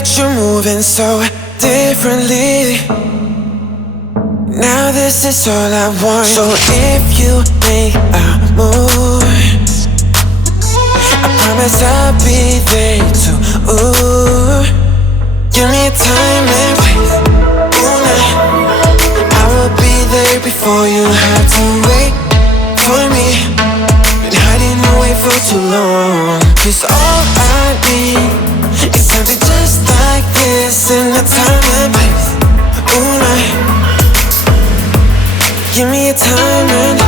that you're moving so differently. Now this is all I want. So if you make a move, I promise I'll be there too. Ooh, give me a time and place. Ooh, nah. I will be there before you have to wait for me. Been hiding away for too long. 'Cause all I need is something just like this in the time and place. Ooh, nah. Give me a time and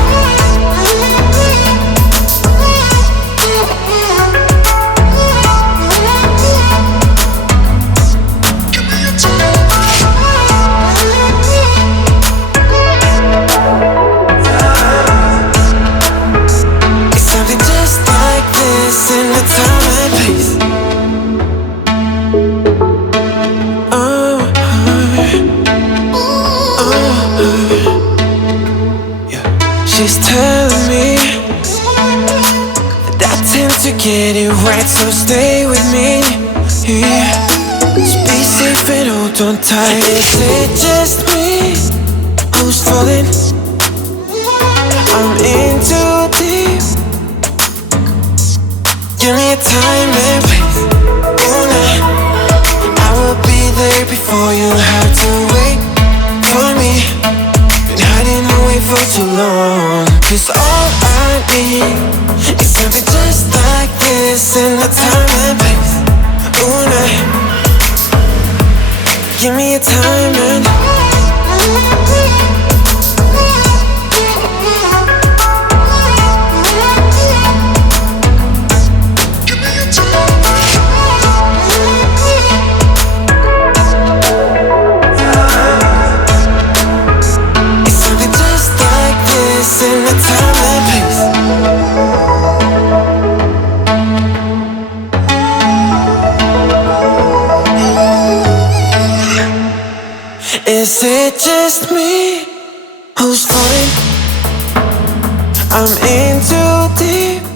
it's something just like this in the time and place. She's telling me that I tend to get it right, so stay with me. Yeah. Just be safe and hold on tight. Is it just me who's falling? I'm in too deep. Give me a time and place. Ooh, nah. I will be there before you have to wait for me. Been hiding away for too long. 'Cause all I need is something just like this in the time and place. Ooh, nah. Give me a time and in the time and place. Is it just me who's falling? I'm in too deep.